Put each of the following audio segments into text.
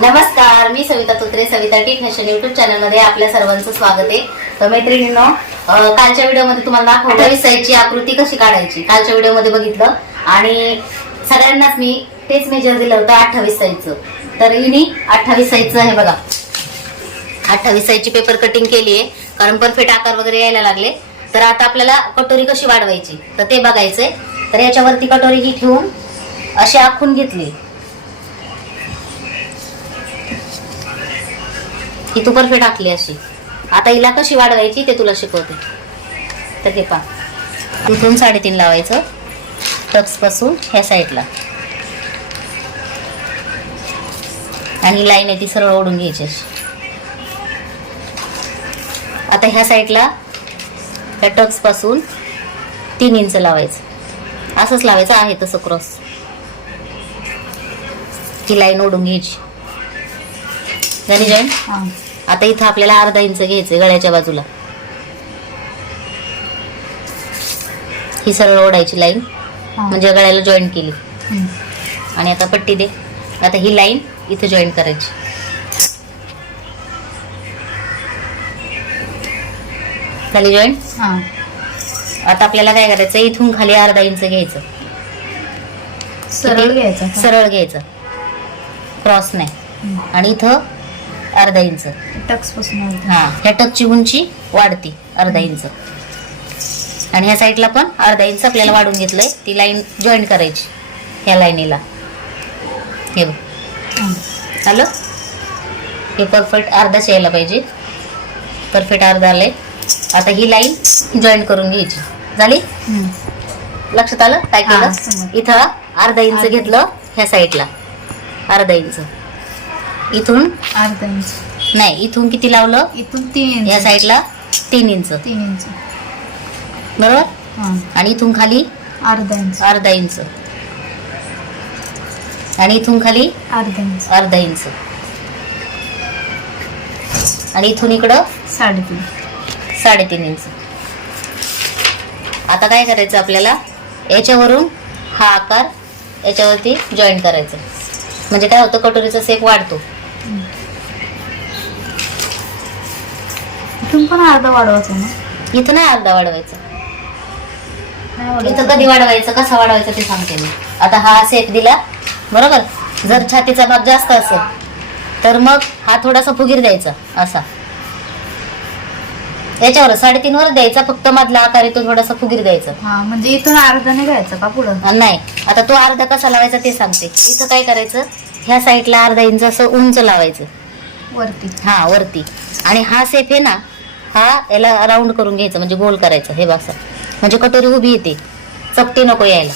नमस्कार मी Savita Tutre Savita T fashion YouTube चॅनलमध्ये आपल्या सर्वांचं स्वागत आहे. तर मैत्रिणींनो कालच्या व्हिडिओमध्ये तुम्हाला दाखवलं विसायची आकृती कशी काढायची. कालच्या व्हिडिओमध्ये बघितलं. आणि सगळ्यांनाच मी तेच मेजर दिलं होतं अठ्ठावीस साईजचं तर हिनी अठ्ठावीस साईजचं आहे बघा. अठ्ठावीस साईजची पेपर कटिंग केली आहे कारण परफेक्ट आकार वगैरे यायला लागले. तर आता आपल्याला कटोरी कशी वाढवायची तर ते बघायचंय. तर याच्यावरती कटोरी ही ठेवून अशी आखून घेतली. ही तू परफेक्ट टाकली अशी. आता हिला कशी वाढवायची ते तुला शिकवते. तर हे पा तिथून साडेतीन लावायचं. टक्सपासून ह्या साईडला. आणि लाईन आहे ती सरळ ओढून घ्यायची अशी. आता ह्या साईडला ह्या टक्सपासून तीन इंच लावायचं. असंच लावायचं आहे तसं क्रॉस ती लाईन ओढून घ्यायची. झाली जॉईन. आता इथं आपल्याला अर्धा इंच घ्यायचं गळ्याच्या बाजूला ही सरळ ओढायची लाईन. म्हणजे गळ्याला जॉईन केली. आणि आता पट्टी दे आता ही लाईन इथं जॉईन करायची खाली जॉईन. आता आपल्याला काय करायचं इथून खाली अर्धा इंच घ्यायचं सरळ? घ्यायचा? सरळ घ्यायचं क्रॉस नाही. आणि इथं अर्धा इंच. टक्सपासून. हा ह्या टकची उंची वाढती अर्धा इंच. आणि ह्या साईडला पण अर्धा इंच आपल्याला वाढून घेतलंय. ती लाईन जॉईन करायची ह्या लाईनीला हे बघ. हा. आलं हे परफेक्ट अर्धाच यायला पाहिजे. परफेक्ट अर्धा आलंय. आता ही लाईन जॉईन करून घ्यायची. झाली. लक्षात आलं? काय केलं. इथं अर्धा इंच. घेतलं ह्या साईडला अर्धा इंच. इथून? अर्धा इंच. नाही इथून किती लावलं? इथून तीन या इंच साईडला तीन इंच. तीन इंच. बरोबर? हा. आणि इथून खाली? अर्धा इंच. अर्धा इंच. आणि इथून खाली? अर्धा इंच. अर्धा इंच. आणि इथून इकडं? साडेतीन. साडेतीन इंच. आता काय करायचं आपल्याला? याच्यावरून हा आकार याच्यावरती जॉईन करायचं. म्हणजे काय होतं? कटोरीचा सेप वाढतो. इथून पण अर्धा वाढवायचा ना? इथं नाही अर्धा वाढवायचं. नाही वाढवायचा. इथं कधी वाढवायचं कसा वाढवायचं ते सांगते मी. आता हा सेप दिला बरोबर? जर छातीचा भाग जास्त असेल तर मग हा थोडासा फुगीर द्यायचा असा. याच्यावर साडेतीन वर द्यायचा फक्त मधला आकार येतो थोडासा फुगीर द्यायचा. हा म्हणजे इथून अर्धा नाही घ्यायचा का पुढं? नाही. आता तो अर्धा कसा लावायचा ते सांगते. इथं काय करायचं ह्या साईडला अर्धा इंच असं उंच लावायचं. वरती. हा वरती. आणि हा सेफ आहे ना हा याला राऊंड करून घ्यायचं म्हणजे गोल करायचं हे बघा म्हणजे कटोरी उभी येते. चपटी नको यायला.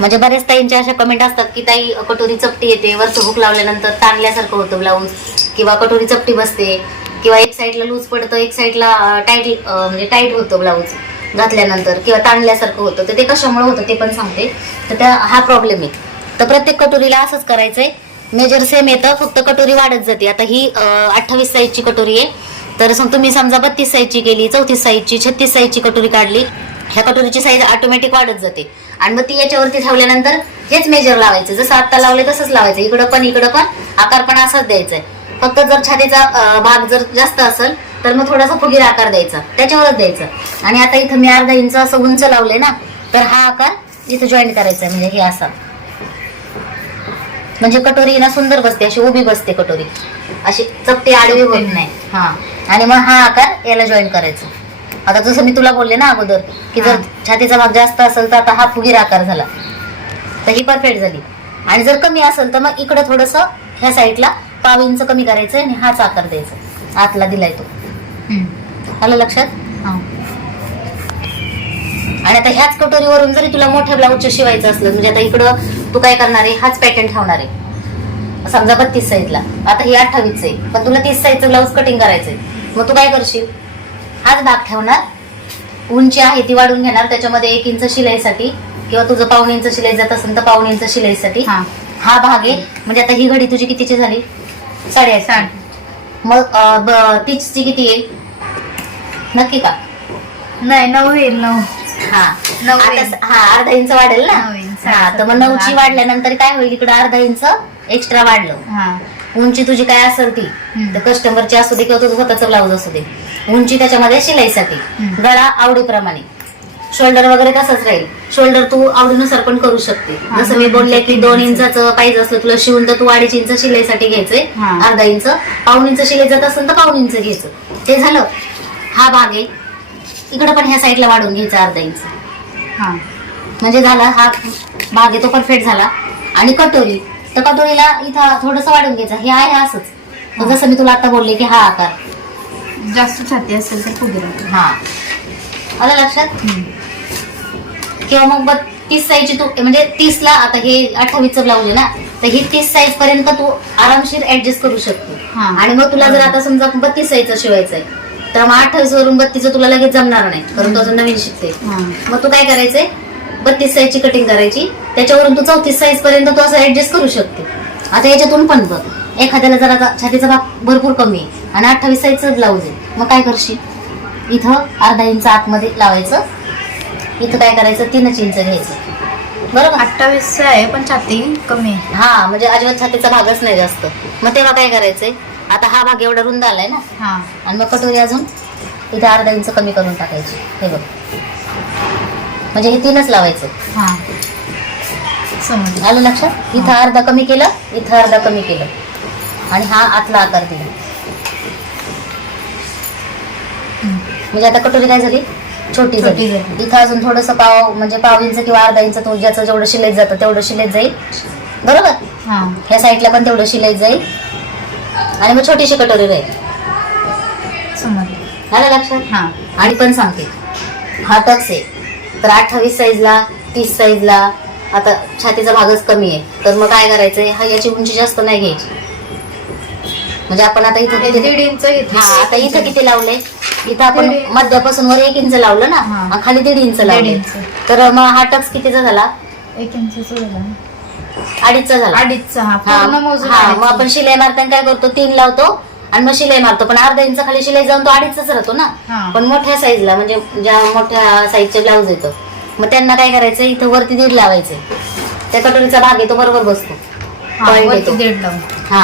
म्हणजे बऱ्याच ताईंच्या अशा कमेंट असतात की ताई कटोरी चपटी येते वरचं हुक लावल्यानंतर ताणल्यासारखं होतं ब्लाऊज किंवा कटोरी चपटी बसते. किंवा एक साईडला लूज पडतं एक साईडला टाईट म्हणजे टाईट होतं ब्लाऊज घातल्यानंतर. किंवा ताणल्यासारखं होतं. तर ते कशामुळे होतं ते पण सांगते. तर त्या हा प्रॉब्लेम आहे. तर प्रत्येक कटोरीला असंच करायचंय. मेजर सेम येतं फक्त कटोरी वाढत जाते. आता ही अठ्ठावीस साईजची कटोरी आहे. तर तुम्ही समजा बत्तीस साईजची केली चौतीस साईजची छत्तीस साईजची कटोरी काढली ह्या कटोरीची साईज ऑटोमॅटिक वाढत जाते. आणि मग ती याच्यावरती ठेवल्यानंतर हेच मेजर लावायचं. जसं आत्ता लावले तसंच लावायचं. इकडं पण इकडं पण आकार पण असाच द्यायचा आहे. फक्त जर छातीचा भाग जर जास्त असेल तर मग थोडासा फुगीर आकार द्यायचा. त्याच्यावरच द्यायचा. आणि आता इथं मी अर्धा इंच असं उंच लावलंय ना तर हा आकार इथं जॉईन करायचा म्हणजे हे असा. म्हणजे कटोरी ना सुंदर बसते अशी उभी बसते कटोरी. अशी चपटी आडवी होत नाही. हा. आणि मग हा आकार याला जॉईन करायचा. आता जसं मी तुला बोलले ना अगोदर की जर. छातीचा भाग जास्त असेल तर आता हा फुगीर आकार झाला. तर ही परफेक्ट झाली. आणि जर कमी असेल तर मग इकडं थोडस ह्या साईडला पाव इंच कमी करायचं आणि हाच आकार द्यायचा. आतला दिलाय तो. आलं लक्षात? हा. आणि आता ह्याच कटोरीवरून जरी तुला मोठ्या ब्लाऊजचं शिवायचं असलं म्हणजे आता इकडं तू काय करणार आहे? हाच पॅटर्न ठेवणार आहे. समजा बत्तीस साईजला. आता ही अठ्ठावीस आहे. पण तुला तीस साईजचं ब्लाऊज कटिंग करायचंय. मग तू काय करशील? हाच भाग ठेवणार. उंची आहे ती वाढून घेणार त्याच्यामध्ये एक इंच शिलाईसाठी किंवा तुझं पाऊण इंच शिलाई जात असेल तर पाऊण इंच शिलाईसाठी. हा. हा भाग आहे. म्हणजे आता ही घडी तुझी कितीची झाली? साडे साठ. मग तीसची किती येईल? नक्की का? नाही नऊ येईल नऊ. हा. नऊ हा अर्धा इंच वाढेल ना. हा तर मग नऊची वाढल्यानंतर काय होईल? इकडे अर्धा इंच एक्स्ट्रा वाढलं. हा. उंची तुझी काय असेल ती. तर कस्टमरची असू दे किंवा तुझं स्वतःचं ब्लाऊज असू दे उंची त्याच्यामध्ये शिलाईसाठी. गळा आवडीप्रमाणे. शोल्डर वगैरे तसंच राहील. शोल्डर तू आवडीनुसार पण करू शकते. जसं मी बोलले की दोन. इंचाचं पाहिजे असलं तुला शिवून तर तू अडीच इंच शिलाईसाठी घ्यायचंय. अर्धा इंच. पाऊन इंच शिलाई जात असेल तर पाऊन इंच घ्यायचं. ते झालं. हा भाग आहे. इकडं पण ह्या साईडला वाढून घ्यायचा अर्धा इंच. हा. म्हणजे झाला हा भाग आहे तो परफेक्ट झाला. आणि कटोरी. तर कटोरीला इथं थोडस वाढून घ्यायचं. हे आहे असंच. तर जसं मी तुला आता बोलले की हा आकार. जास्त छाती असेल तर राहते हा. आलं लक्षात? किंवा मग बत्तीस साईजची तू म्हणजे तीस ला आता हे अठ्ठावीसचं ब्लाऊज आहे ना तर ही तीस साईज पर्यंत तू आरामशीर ऍडजस्ट करू शकते. हा. आणि मग तुला जर आता समजा बत्तीस साईजचं शिवायचं आहे तर मग अठ्ठावीस वरून बत्तीस तुला लगेच जमणार नाही कारण तू अजून नवीन शिकते मग तू काय करायचंय? बत्तीस साईजची कटिंग करायची. त्याच्यावरून तू चौतीस साईज पर्यंत तू असं ऍडजस्ट करू शकते. आता याच्यातून पण बघ. एखाद्याला जर आता छातीचा भाग भरपूर कमी आहे आणि अठ्ठावीस साईजचं ब्लाऊज आहे मग काय करशील? इथं अर्धा इंच आतमध्ये लावायचं. इथं काय करायचं? तीनच इंच घ्यायचं. बरोबर? अठ्ठावीस आहे पण छाती कमी आहे. हा म्हणजे अजिबात छातीचा भागच नाही जास्त. मग तेव्हा काय करायचंय? आता हा भाग एवढा रुंद आलाय ना. हा. आणि मग कटोरी अजून इथे अर्धा इंच कमी करून टाकायची. हे बघ. म्हणजे हे तीनच लावायचं. हा. समजलं. आलं लक्षात? इथं अर्धा कमी केलं इथं अर्धा कमी केलं. आणि हा आतला आकार दिला. म्हणजे आता कटोरी काय झाली? छोटी छोटी झाली. झाली. इथं अजून थोडस पाव म्हणजे पाव इंच किंवा अर्धा इंच तो ज्याचं जेवढं शिलाईत जातं तेवढं शिलाईत जाईल. बरोबर? हा. ह्या साईडला पण तेवढं शिलाईत जाईल. आणि मग छोटीशी कटोरी राहील. समजलं. आलं लक्षात? हा. आणि पण सांगते. हा टक्स आहे. तर अठ्ठावीस साईजला तीस साईजला आता छातीचा भागच कमी आहे. तर मग काय करायचंय? हा याची उंची जास्त नाही घ्यायची. म्हणजे आपण आता इथं किती दीड इंच घेतली. हा आता इथं किती लावलंय? इथं आपण दीड इंच. मध्यापासून वर एक इंच लावलं ना हा. आणि खाली दीड इंच लावलं इंच. तर मग हा टक्स कितीचा झाला? एक इंच अडीचचा झाला. अडीचचा हा. हा पूर्ण मोजून हा. मग आपण शिलाई मारताना काय करतो? तीन लावतो. आणि मग शिलाई मारतो. पण अर्धा इंच खाली शिलाई जाऊन तो अडीचच राहतो ना. पण मोठ्या साईजला म्हणजे ज्या मोठ्या साईजचे ब्लाऊज येतो. मग त्यांना काय करायचं इथं वरती दीड लावायचं. त्या कटोरीचा भाग येतो बरोबर बसतो. वरती. दीड लावून. हा,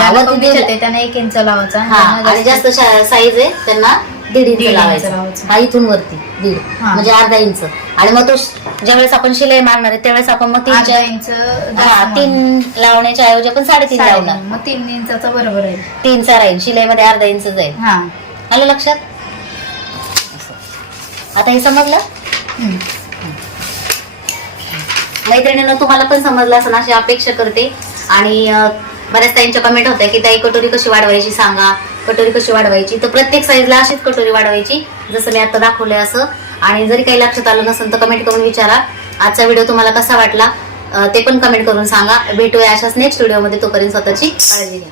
एक इंच लावायचा आणि जास्त साईज आहे त्यांना दीड इंच दीड लावायचं. हा इथून वरती दीड हा. म्हणजे अर्धा इंच आणि मग तो ज्यावेळेस आपण शिलाई मारणार आहे त्यावेळेस आपण मग अर्धा तीनच्या इंच जास्त हा. तीन लावण्याच्या ऐवजी आपण साडेतीन. लावणार मग तीन इंचाचा बरोबर आहे तीनचा राहील शिलाईमध्ये अर्धा इंच जाईल हा आलं लक्षात आता हे समजलं हम्म. मैत्रिणीनं तुम्हाला पण समजलं असं अशी अपेक्षा करते आणि अं, बऱ्याच ताईंच्या कमेंट होत्या की ताई कटोरी कशी वाढवायची सांगा? कटोरी कशी वाढवायची? तर प्रत्येक साईजला अशीच कटोरी वाढवायची जसं मी आता दाखवलंय असं. आणि जरी काही लक्षात आलं नसेल तर कमेंट करून विचारा. आजचा व्हिडिओ तुम्हाला कसा वाटला ते पण कमेंट करून सांगा. भेटूया अशाच नेक्स्ट व्हिडिओमध्ये तोपर्यंत स्वतःची काळजी घ्या.